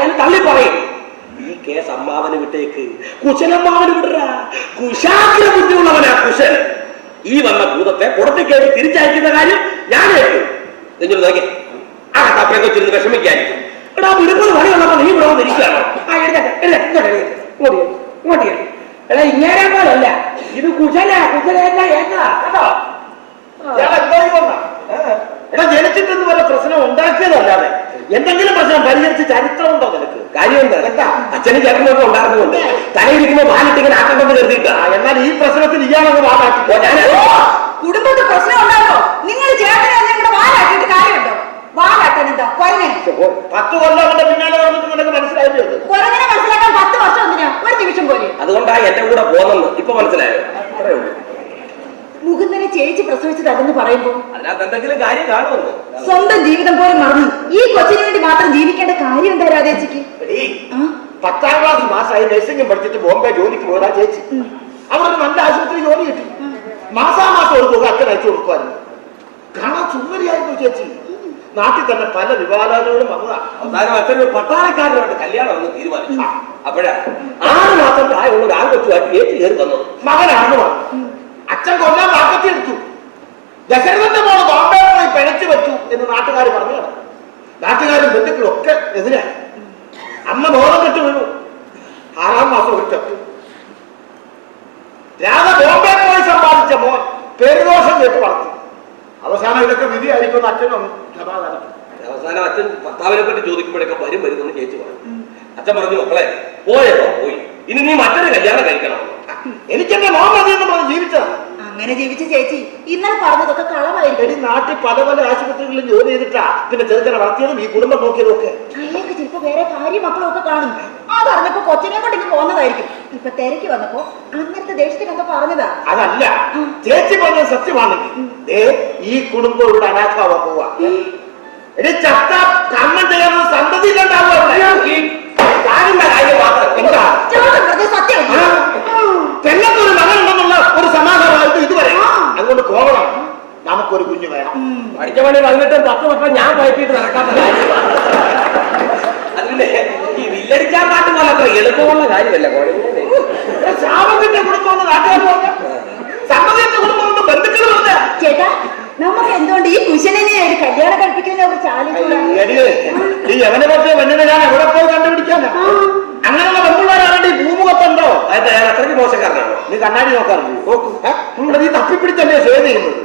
എന്തായാലും തള്ളി പറയും. ഈ കേസ് അമ്മാവന് വിട്ടേക്ക്. കുശലമ്മാവന് വിടറ. കുശാഗ്ര ബുദ്ധിയുള്ളവനാ കുശൽ. ഈ വന്ന ഭൂതത്തെ പുറത്ത് കയറി തിരിച്ചയക്കുന്ന കാര്യം ഞാൻ ഏറ്റു നിങ്ങൾ നോക്കി. ആ തപ്പയെ കൊച്ചിരുന്ന് വിഷമിക്കായിരിക്കും എടാ വിടുമ്പോൾ പണിയുള്ളപ്പോ നീ ഇവിടെ വന്നിരിക്കുകയാണോ ആ ഇങ്ങോട്ട് എടാ ഇങ്ങനെ പോലല്ല. ഇത് കുശല കേട്ടോ? എടാ ജനിച്ചിട്ടൊന്നും വല്ല പ്രശ്നം ഉണ്ടാക്കിയതല്ലാതെ. എന്തെങ്കിലും പ്രശ്നം പരിഹരിച്ച് ചരിത്രമുണ്ടോ നിനക്ക്? കാര്യം എന്താ എന്താ? അച്ഛനും ചേട്ടനൊക്കെ ഉണ്ടായിരുന്നുകൊണ്ട് തലയിരിക്കുമ്പോ ബാലിട്ട് ഇങ്ങനെ കരുതിയിട്ടാ ആ, എന്നാൽ ഈ പ്രശ്നത്തിൽ ഇയാളങ്ങ് വാടാക്കി ഞാൻ കുടുംബത്തിൽ പ്രശ്നം ഉണ്ടാകുമോ നിങ്ങൾ ചേട്ടനെ നിങ്ങളുടെ വാലാക്കിയിട്ട് കാര്യമുണ്ടോ? വാലാക്കാൻ എന്താ? കൊരങ്ങനെ പത്ത് കൊല്ലം അവന്റെ പിന്നാലെ വന്നിട്ട് നിനക്ക് മനസ്സിലായില്ലേ? കൊരങ്ങനെ മനസ്സിലാക്കാൻ പത്ത് വർഷം ഒരു നിമിഷം പോലെ അതുകൊണ്ടാ എന്റെ കൂടെ പോന്നെന്ന് ഇപ്പൊ മനസ്സിലായോ? അത്രേ ഉള്ളൂ. മുകുന്ദനെ ചേച്ചി പ്രസവിച്ചതല്ലെന്ന് പറയുമ്പോ? അതിനകത്ത് എന്തെങ്കിലും കാര്യം സ്വന്തം ജീവിതം പോലും മറന്നു. ഈ കൊച്ചിന് വേണ്ടി മാത്രം ജീവിക്കേണ്ട കാര്യം എന്താ രാധേച്ചിക്ക് പത്താം ക്ലാസ് മാസമായി നഴ്സിംഗും പഠിച്ചിട്ട് ബോംബെ ജോലിക്ക് പോയതാ ചേച്ചി. അവിടെ നല്ല ആശുപത്രി ജോലി കിട്ടി. മാസാമാസം ഒരു തുക അച്ഛൻ അയച്ചു കൊടുക്കുമായിരുന്നു. കാണാൻ സുന്ദരിയായിരുന്നു ചേച്ചി. നാട്ടിൽ തന്നെ പല വിവാദങ്ങളും വന്നതാ. അവസാനം അച്ഛൻ ഒരു പട്ടാളക്കാരനോട് കല്യാണം ഒന്ന് തീരുമാനിച്ചു. അപ്പോഴാ ആറ് മാസം പ്രായമുള്ള ആൺകൊച്ചുമായിട്ട് ചേച്ചി കയറി വന്നത്. മകനാണ് പറഞ്ഞു അച്ഛൻ കൊല്ലാൻ വാക്കത്തി എടുത്തു ദശരഥന്റെ മോൾ ബോംബെ പോയി പിഴച്ചു വെച്ചു എന്ന് നാട്ടുകാർ പറഞ്ഞു നാട്ടുകാരും ബന്ധുക്കളും ഒക്കെ എതിരായി. അമ്മ ബോധം കെട്ട് വീണു. ആറാം മാസം ഒരു ചത്തു. രാധ ബോംബെ പോയി സമ്പാദിച്ച മോൻ പേരുദോഷം കേട്ട് വളർത്തി. അവസാനം ഇതൊക്കെ വിധി വിധിയായിരിക്കും അച്ഛനും സമാധാനം അവസാനം അച്ഛൻ ഭർത്താവിനെ പറ്റി ചോദിക്കുമ്പോഴൊക്കെ വരും വരുന്നെന്ന് ചേച്ചി പറഞ്ഞു. അച്ഛൻ പറഞ്ഞു മക്കളെ പോയോ പോയി. ഇനി നീ മറ്റൊരു കല്യാണം കഴിക്കണം. എനിക്കെന്റെ മോൻ മതി എന്ന് പറഞ്ഞ് ജീവിച്ചതാണ് അങ്ങനെ ജീവിച്ച ചേച്ചി ഇന്നലെ പറഞ്ഞതൊക്കെ കളവായിരിക്കും. എടി നാട്ടിൽ പല പല ആശുപത്രികളിലും ജോലി ചെയ്തിട്ടാ. പിന്നെ ചെറുക്കനെ വളർത്തിയതും ഈ കുടുംബം നോക്കിയതും ഒക്കെ അയാൾക്ക് ചിലപ്പോ വേറെ ഭാര്യ മക്കളൊക്കെ കാണും. കാണും അറിഞ്ഞപ്പോ കൊച്ചിനെ കൊണ്ട് ഇങ്ങ് പോന്നതായിരിക്കും. ഇപ്പൊ തിരക്ക് വന്നപ്പോ അന്നത്തെ ദേഷ്യത്തിനൊക്കെ പറഞ്ഞതാ. അതല്ല. ചേച്ചി പറഞ്ഞത് സത്യമാണ്. ഈ കുടുംബം ഇവിടെ അനാഥാവാ പോവാ. എടി ചത്ത കർമ്മം ചെയ്യാനുള്ള സന്തതി ഇല്ലാണ്ടാവുക ഈ കാര്യമുള്ള കാര്യം മാത്രം എന്താ ചേട്ടൻ പറഞ്ഞ സത്യം ആ? പെണ്ണത്തൊരു മകൻ ഉണ്ടെന്നുള്ള ഒരു സമാധാനമായിട്ട് ഇതുവരെ അതുകൊണ്ട് കോവണം നമുക്കൊരു കുഞ്ഞു വേണം പണി വന്നിട്ട് പത്ത് വർഷം ഞാൻ പയറ്റിട്ട് നടക്കാത്ത അതിന്റെ ഈ വില്ലടിച്ചാൻ പാട്ട് പോലെ അത്ര എളുപ്പമുള്ള കാര്യമല്ല ശാപത്തിന്റെ കുടുംബം എന്ന് നാട്ടുകാർ പറഞ്ഞ സന്തതിന്റെ കുടുംബം എന്ന് ബന്ധുക്കൾ പറഞ്ഞ ചേട്ടാ നമുക്ക് എന്തുകൊണ്ട് ഈ കുശലിനെ ഒരു കല്യാണം കഴിപ്പിക്കുന്ന ഒരു ചാലിക്കൂടാ ഈ യവനെ പറ്റിയ പെണ്ണിനെ ഞാൻ എവിടെ പോയി അങ്ങനെയുള്ള ഈ ഭൂമുഖത്തുണ്ടോ അത്രയ്ക്ക് മോശക്കാരനാണോ? നീ കണ്ണാടി നോക്കാറുണ്ട് നോക്കൂ. നീ തപ്പിപ്പിടിച്ചല്ലേ സേവ് ചെയ്യുന്നത്?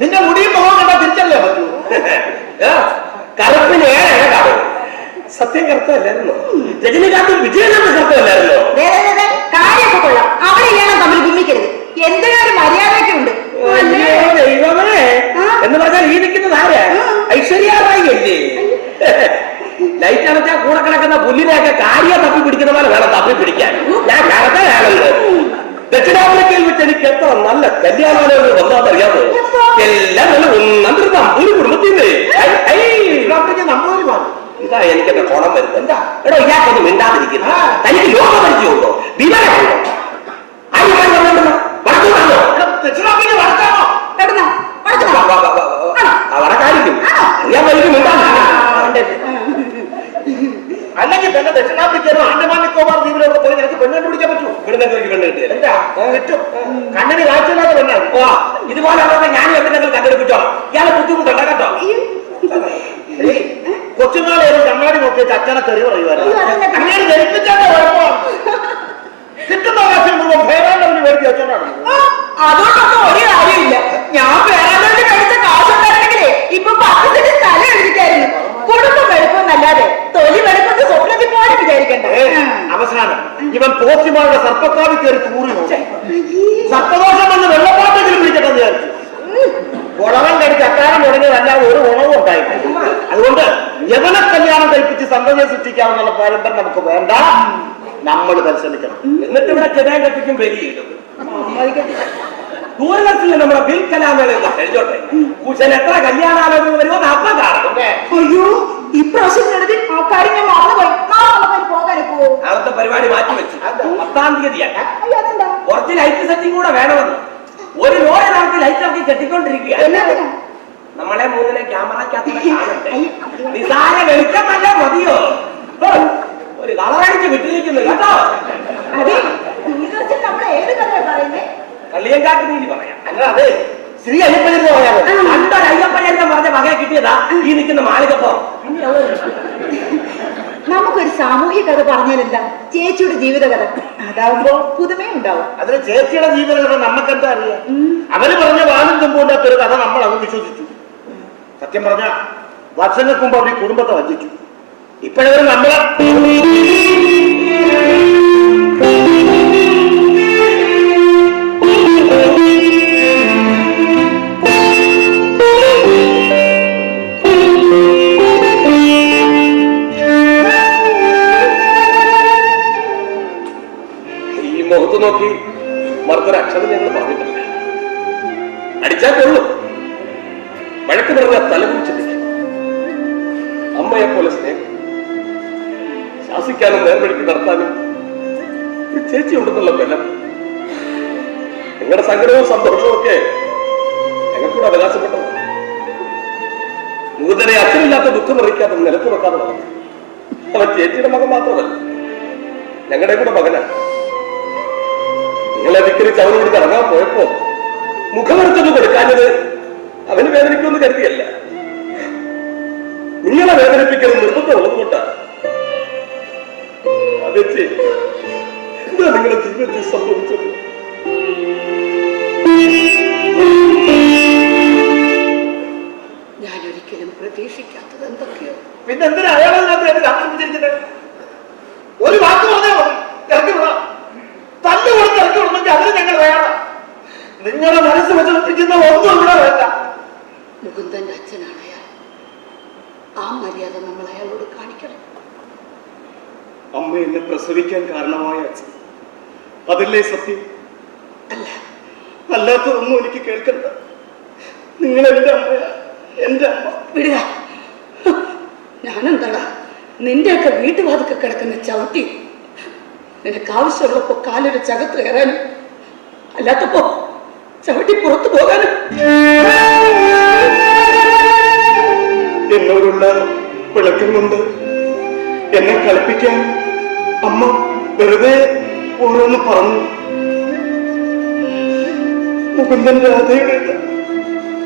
നിന്റെ മുടിയും മുഖം കണ്ടാ തിരിച്ചല്ലേ പറ്റൂ? കറുപ്പിന് കാണും. സത്യം കറുത്തല്ലായിരുന്നോ രജനികാന്ത് വിജയനാണ് കറുത്തല്ലായിരുന്നോ കാര്യമൊക്കെ കൊള്ളാം. അവിടെ ഇയാളെ തമ്മിൽ ഗുമ്മിക്കരുത്. മര്യാദയൊക്കെ ഉണ്ട്? ദൈവമേ. എന്ന് പറഞ്ഞാൽ ഈ നിൽക്കുന്നത് ആരാ? ഐശ്വര്യാറായി അല്ലേ? ലൈറ്റ് അടച്ചാൽ കൂടെ കിടക്കുന്ന പുല്ലിനെയൊക്കെ കാര്യം തപ്പി പിടിക്കുന്ന പോലെ വേണം തപ്പി പിടിക്കാൻ. ഞാൻ കടത്തയാളുണ്ട് ദക്ഷിണാഫ്രിക്കയിൽ വെച്ച് എനിക്ക് എത്ര നല്ല കല്യാണങ്ങൾ വന്നാന്നറിയാമോ എല്ലാം നല്ല ഒന്നാം ഒരു കുടുംബത്തിന്റെ ഇതാ എനിക്ക് എന്റെ കോണം വരുന്നത് എന്താ എടോ ഇയാൾക്കൊന്നും മിണ്ടാതിരിക്കുന്നു തനിക്ക് ലോക പരിചയമുണ്ടോ വിവരമുണ്ടോ ആര് ഞാൻ പറഞ്ഞിട്ടുണ്ടോ? വടക്കു പറഞ്ഞോ? ദക്ഷിണാഫ്രിക്ക വടക്കാണോ എവിടുന്നാ? അടുത്ത് വാ, വാ. വാ, വാ, വാ, വാ. ആ വടക്കായിരിക്കും അറിയാൻ വഴിക്ക് മിണ്ടാതിരിക്കുന്നു അല്ലെങ്കിൽ തന്നെ ദക്ഷിണാഫ്രിക്കയിലോ ആൻഡമാൻ നിക്കോബാർ ദ്വീപിലൂടെ പോയി നിനക്ക് പെണ്ണ് കണ്ടുപിടിക്കാൻ പറ്റൂ ഇവിടുന്ന് എനിക്ക് പെണ്ണ് കിട്ടിയത് എന്താ? കിട്ടും. കണ്ണിന് കാഴ്ചയില്ലാത്ത പെണ്ണാണ് ഓ ഇതുപോലെ ഞാൻ എന്തെങ്കിലും കണ്ടെടുപ്പിച്ചോ ഇയാളെ ബുദ്ധിമുട്ടുണ്ടോ? കേട്ടോ ഏയ്, കൊച്ചുനാളെ ഒരു കണ്ണാടി നോക്കിയിട്ട് അച്ഛനെ തെറി പറയുവായിരുന്നു അയ്യോ, അതെന്താ? അങ്ങനെ ജനിപ്പിച്ചാന്റെ കുഴപ്പമാണ് കിട്ടുന്ന കാശിൽ മുഴുവൻ ഭേദാണ്ടവന് വേണ്ടി വെച്ചോണ്ടാണ് ആ, അതുകൊണ്ടൊന്നും ഒരു കാര്യമില്ല ഞാൻ വേറെ കഴിച്ച കാശുണ്ടായിരുന്നെങ്കിലേ ഇപ്പൊ പത്ത് സെന്റ് സ്ഥലം എഴുതിക്കായിരുന്നു കുടുംബം വെളുപ്പെന്നല്ലാതെ തൊലി വെളുപ്പെന്ന് സ്വപ്നത്തിൽ പോലും വിചാരിക്കണ്ട അവസാനം ഇവൻ പോസ്റ്റിമാരുടെ സർപ്പക്കാവിൽ കയറി തൂറി നോക്കി സർപ്പദോഷം വന്ന് വെള്ളപ്പാട്ടെങ്കിലും പിടിക്കട്ടെ എന്ന് വിചാരിച്ചു ഉളവൻ കടിച്ച് അക്കാരം തുടങ്ങിയതല്ലാതെ ഒരു ഉണവും ഉണ്ടായിട്ടില്ല അതുകൊണ്ട് യവന കല്യാണം കഴിപ്പിച്ച് സന്തതിയെ സൃഷ്ടിക്കാമെന്നുള്ള പാരമ്പര്യം നമുക്ക് വേണ്ട. നമ്മൾ പരിശ്രമിക്കണം. എന്നിട്ട് ഇവിടെ ചെറിയ കത്തിക്കും ദൂരദർശനിൽ നമ്മുടെ ബിൽ കലാമേള എഴുതോട്ടെ. കുശൻ എത്ര കല്യാണാലോചന വരുമോ അപ്പം കാണും അയ്യോ ഇപ്രാവശ്യം നടത്തി ആ കാര്യം ഞാൻ മറന്നുപോയി നാളെ നമുക്ക് പോകാൻ പോവോ. നാളത്തെ പരിപാടി മാറ്റി വെച്ചു. പത്താം തീയതിയാണ്. കുറച്ച് ലൈറ്റ് സെറ്റിംഗ് കൂടെ വേണമെന്ന്. ഒരു ലോറി നമുക്ക് ലൈറ്റ് ഇറക്കി കെട്ടിക്കൊണ്ടിരിക്കുക? നമ്മളെ മൂന്നിനെ ക്യാമറക്കകത്ത് നിസാര വെളിച്ചമല്ല മതിയോ ഒരു കളറടിച്ച് വിട്ടിരിക്കുന്നു കേട്ടോ. കള്ളിയങ്കാട്ട് നീതി പറയാം. അല്ലാതെ ശ്രീ അയ്യപ്പനെ പറയാം. കണ്ടൊരു അയ്യപ്പനെ പറഞ്ഞ വകയെ കിട്ടിയതാ ഈ നിൽക്കുന്ന മാളികപ്പം. നമുക്കൊരു സാമൂഹ്യ കഥ പറഞ്ഞാലെന്താ? ചേച്ചിയുടെ ജീവിതകഥ. അതാവുമ്പോ പുതുമയുണ്ടാവും അതിന് ചേച്ചിയുടെ ജീവിതകഥ നമുക്കെന്താ അറിയാം? അവർ പറഞ്ഞ വാനും തുമ്പൂണ്ടാത്തൊരു കഥ നമ്മൾ അത് വിശ്വസിച്ചു. സത്യം പറഞ്ഞ വർഷങ്ങൾക്ക് മുമ്പ് അവർ കുടുംബത്തെ വഞ്ചിച്ചു. ഇപ്പോഴവർ നമ്മളെ ഞങ്ങൾക്കൂടെ അവകാശപ്പെട്ടത്. നൂതനെ അച്ഛനില്ലാത്ത ദുഃഖം അറിയിക്കാതെ നിലത്ത് വെക്കാതെ അവൻ ചേച്ചിയുടെ മകൻ മാത്രമല്ല. ഞങ്ങളുടെ കൂടെ മകനാണ് നിങ്ങളെ ധിക്കരിച്ച് അവനോട് ഇറങ്ങാൻ പോയപ്പോ മുഖമെടുത്തത് കൊടുക്കാഞ്ഞത് അവന് വേദനിക്കുമെന്ന് കരുതിയല്ല. നിങ്ങളെ വേദനിപ്പിക്കൽ നിർബന്ധമുള്ളത് കൊണ്ടാണ് അതെ എന്താ നിങ്ങളുടെ ജീവിതത്തിൽ സംഭവിച്ചത്? എന്തൊക്കെയോ. പിന്നെ എന്തിനാ എന്നെ ആക്രമിച്ചിരിക്കുന്നത് ഒരു വാക്ക് പറഞ്ഞാൽ മതി. ഇറക്കി വിടാം. തല്ല് കൊടുത്ത് ഇറക്കി വിടണമെങ്കിൽ അതിന് ഞങ്ങൾ വേണം. നിങ്ങളുടെ മനസ്സ് വിഷമിപ്പിക്കുന്ന ഒന്നും ഇവിടെ വേണ്ട. മുകുന്ദന്റെ അച്ഛനാണ് അയാൾ. ആ മര്യാദ നമ്മൾ അയാളോട് കാണിക്കണം. അമ്മ എന്നെ പ്രസവിക്കാൻ കാരണമായ അച്ഛൻ. അതല്ലേ സത്യം? അല്ല. അല്ലാത്തതൊന്നും എനിക്ക് കേൾക്കണ്ട. നിങ്ങൾ എന്റെ അമ്മയാ. എന്റെ അമ്മ. വിടുക. ഞാനെന്താടാ? നിന്റെയൊക്കെ വീട്ടുവാതൊക്കെ കിടക്കുന്ന ചവിട്ടി. നിനക്ക് ആവശ്യമുള്ളപ്പോ കാലൊരു ചകത്ത് കയറാനും അല്ലാത്തപ്പോ ചവിട്ടി പുറത്തു പോകാനും. എന്നോടുള്ള വിളക്കം കൊണ്ട് എന്നെ കളിപ്പിക്കാൻ അമ്മ വെറുതെ ഓരോന്ന് പറഞ്ഞു. മുകുന്ദൻ രാധയുടേത്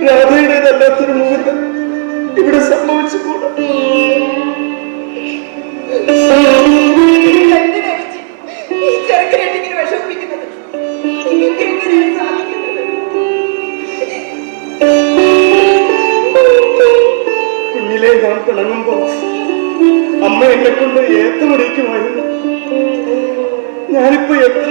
രാധയുടേതല്ലാത്തൊരു മുകുന്ദൻ. ഇവിടെ സംഭവിച്ചു കുഞ്ഞിലെ ഞാൻ പിണങ്ങുമ്പോ അമ്മ എന്നെ കൊണ്ട് ഏത്തമടിക്കുമായിരുന്നു ഞാനിപ്പോ എത്ര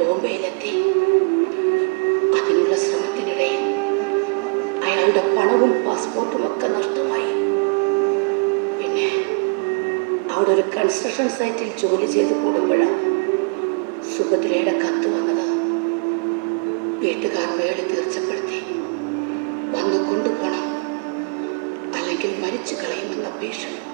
ബോംബെയിലെത്തി. അതിനുള്ള ശ്രമത്തിനിടയിൽ അയാളുടെ പണവും പാസ്പോർട്ടും ഒക്കെ നഷ്ടമായി. പിന്നെ അവിടെ ഒരു കൺസ്ട്രക്ഷൻ സൈറ്റിൽ ജോലി ചെയ്ത് കൂടുമ്പോഴാണ് സുഭദ്രയുടെ കത്ത് വന്നത്. വീട്ടുകാർ വേളി തീർച്ചപ്പെടുത്തി. വന്ന് കൊണ്ടുപോകണം അല്ലെങ്കിൽ മരിച്ചു കളയുമെന്ന ഭീഷണി.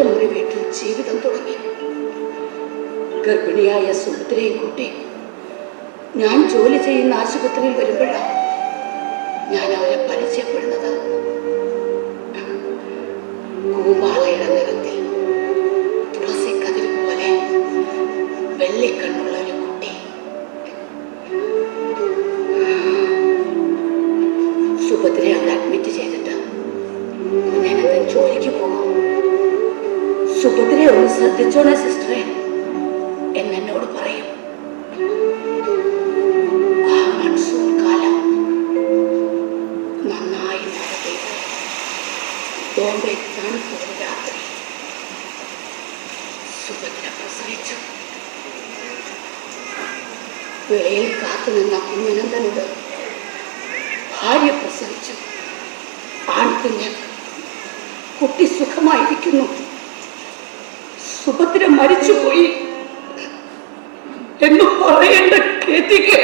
ഒരൊറ്റ മുറി വീട്ടിൽ ജീവിതം തുടങ്ങി. ഗർഭിണിയായ സുഭദ്രയും കൂട്ടി ഞാൻ ജോലി ചെയ്യുന്ന ആശുപത്രിയിൽ വരുമ്പോഴാണ് ഞാൻ അവരെ പരിചയപ്പെടുന്നത്.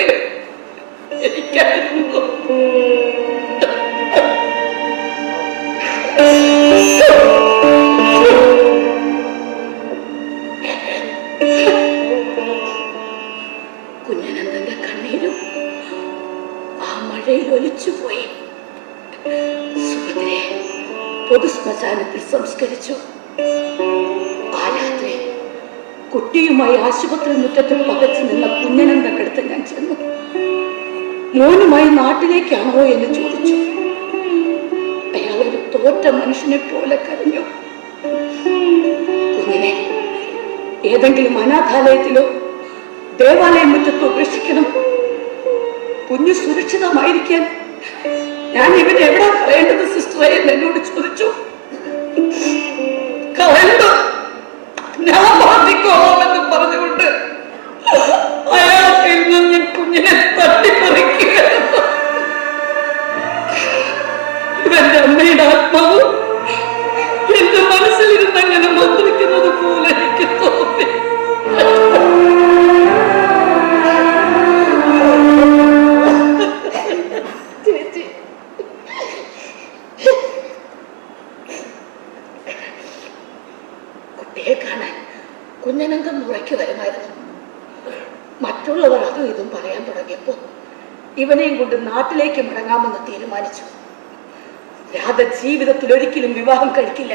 দেবে തോറ്റ മനുഷ്യനെ പോലെ കരഞ്ഞു. കുഞ്ഞിനെ ഏതെങ്കിലും അനാഥാലയത്തിലോ ദേവാലയം മുറ്റത്തോ ഉപേക്ഷിക്കണം കുഞ്ഞ് സുരക്ഷിതമായിരിക്കാൻ ഞാൻ ഇവനെ എവിടെ കളയേണ്ടത് സിസ്റ്ററെ എന്ന് എന്നോട് ചോദിച്ചു. കളയണ്ട ഞാൻ ബാധിക്കോമെന്ന് ಯಾಕೆ ಬಂದು ഒരിക്കലും വിവാഹം കഴിക്കില്ല.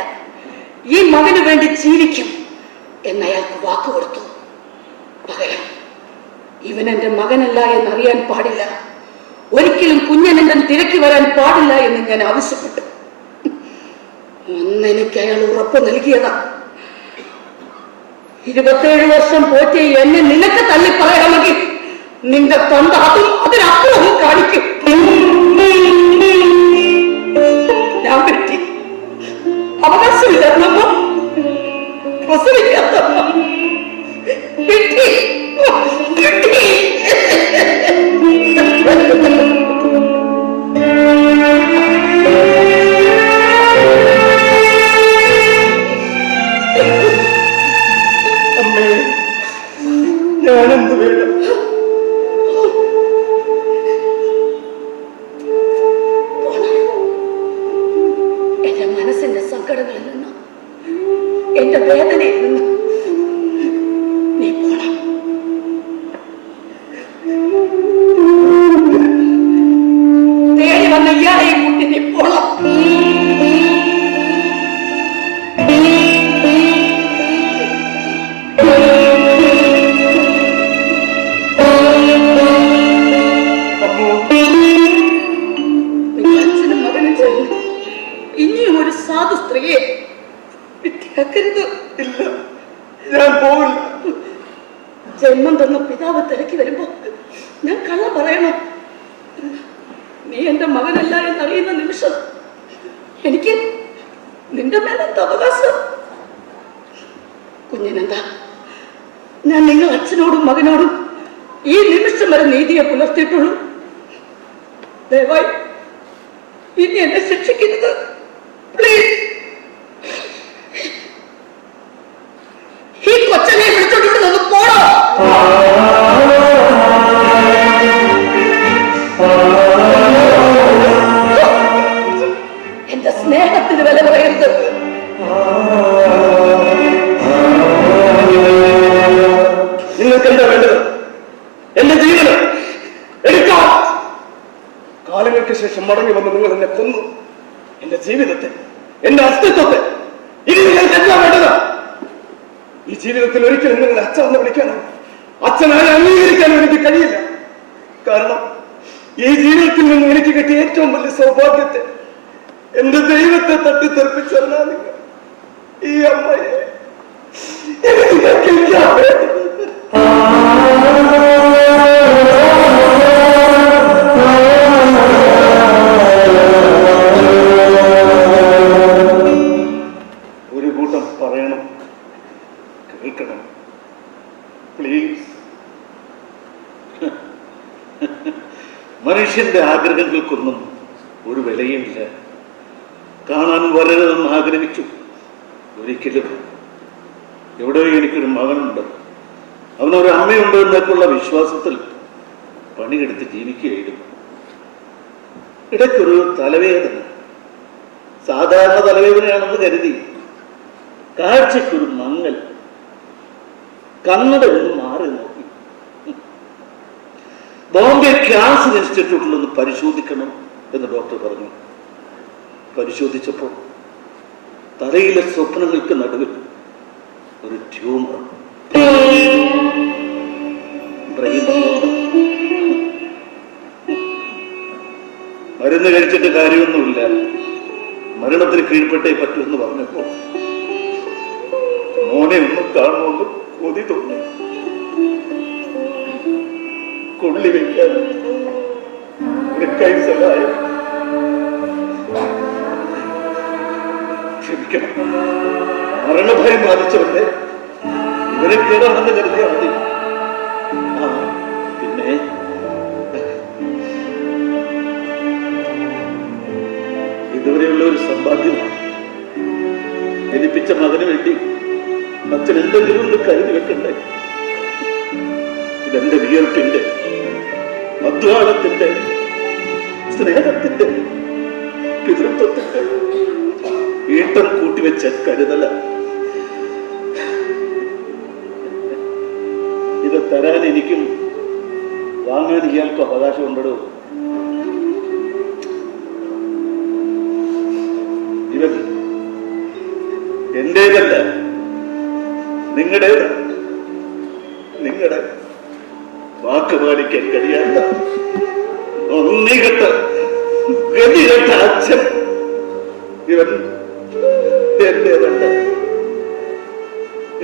ഈ മകന് വേണ്ടി ജീവിക്കും എന്നയാൾക്ക് വാക്ക് കൊടുത്തു. പകരം ഇവൻ എന്റെ മകനല്ല എന്നറിയാൻ പാടില്ല. ഒരിക്കലും കുഞ്ഞനന്തൻ തിരക്കി വരാൻ പാടില്ല എന്ന് ഞാൻ ആവശ്യപ്പെട്ടു. അന്നെനിക്ക് അയാൾ ഉറപ്പ് നൽകിയതാ. ഇരുപത്തേഴ് വർഷം പോറ്റി എന്നെ നിനക്ക് തള്ളിപ്പറയണമെങ്കിൽ നിന്റെ തൊണ്ട അതും അതിനപ്പുറവും കാണിക്കും. അവകാശമില്ലാത്തമ്മ പ്രസവിക്കാത്തമ്മ കിട്ടി കിട്ടി അമ്മേ തേടി വന്ന ഇയാളെയും കൂട്ടി നീ നിന്റെ മേലെന്താ അവകാശം കുഞ്ഞിനെന്താ? ഞാൻ നിങ്ങൾ അച്ഛനോടും മകനോടും ഈ നിമിഷം വരെ നീതിയെ പുലർത്തിയിട്ടുള്ളൂ. ദയവായി ഇനി എന്നെ ശിക്ഷിക്കരുത്. പ്ലീസ് ശേഷം മടങ്ങി വന്ന് നിങ്ങൾ എന്നെ കൊന്നു. എന്റെ ജീവിതത്തെ എന്റെ അസ്തിത്വത്തെ. ഈ ജീവിതത്തിൽ ഒരിക്കലും നിങ്ങൾ അച്ഛൻ എന്ന് വിളിക്കാനോ. അച്ഛനായി അംഗീകരിക്കാനോ എനിക്ക് കഴിയില്ല. കാരണം ഈ ജീവിതത്തിൽ നിന്ന് എനിക്ക് കിട്ടിയ ഏറ്റവും വലിയ സൗഭാഗ്യത്തെ എന്റെ ദൈവത്തെ തട്ടിത്തെറിപ്പിച്ചല്ല നിങ്ങൾ. ഈ അമ്മയെ എനിക്ക് വേണ്ടത് ഇടയ്ക്കൊരു തലവേദന. സാധാരണ തലവേദനയാണെന്ന് കരുതി. കാഴ്ചയ്ക്കൊരു മങ്ങൽ. കണ്ണട ഒന്ന് മാറി നോക്കി. ബോംബെ ക്യാൻസർ ഇൻസ്റ്റിറ്റ്യൂട്ടിൽ ഒന്ന് പരിശോധിക്കണം എന്ന് ഡോക്ടർ പറഞ്ഞു. പരിശോധിച്ചപ്പോൾ തലയിലെ സ്വപ്നങ്ങൾക്ക് നടുവിൽ ഒരു ട്യൂമർ. ബ്രെയിൻ മരുന്ന് കഴിച്ചിട്ട് കാര്യമൊന്നുമില്ല. മരണത്തിന് കീഴ്പ്പെട്ടേ പറ്റൂ എന്ന് പറഞ്ഞപ്പോ മോനെ ഒന്ന് കാണുമെന്ന് കൊതി തോന്നി. കൊള്ളി വെക്കാൻ മരണഭയം ബാധിച്ചവന്റെ ഇവരെ കേടാണെന്ന് കരുതിയാൽ മതി. സമ്പാദ്യമാണ് ജനിപ്പിച്ച മകന് വേണ്ടി അച്ഛൻ എന്തെങ്കിലും ഒന്ന് കരുതി വെക്കണ്ടേ? ഇതെന്റെ വിയർപ്പിന്റെ അധ്വാനത്തിന്റെ സ്നേഹത്തിന്റെ പിതൃത്വത്തിന്റെ ഈട്ടം കൂട്ടിവെച്ച കരുതല. ഇത് തരാൻ എനിക്കും വാങ്ങാൻ ഇയാൾക്കും അവകാശം ഉണ്ടോ ഇവൻ എന്റേതല്ല നിങ്ങളുടേത് നിങ്ങളുടെ വാക്ക് പാലിക്കാൻ കഴിയാത്ത ഒന്നികെട്ട ഗതികെട്ട അച്ഛൻ. ഇവൻ എന്റേതല്ല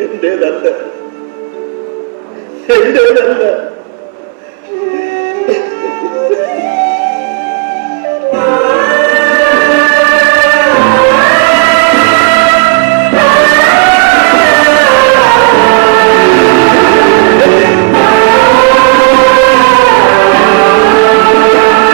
എന്റേതല്ല എന്റേതല്ല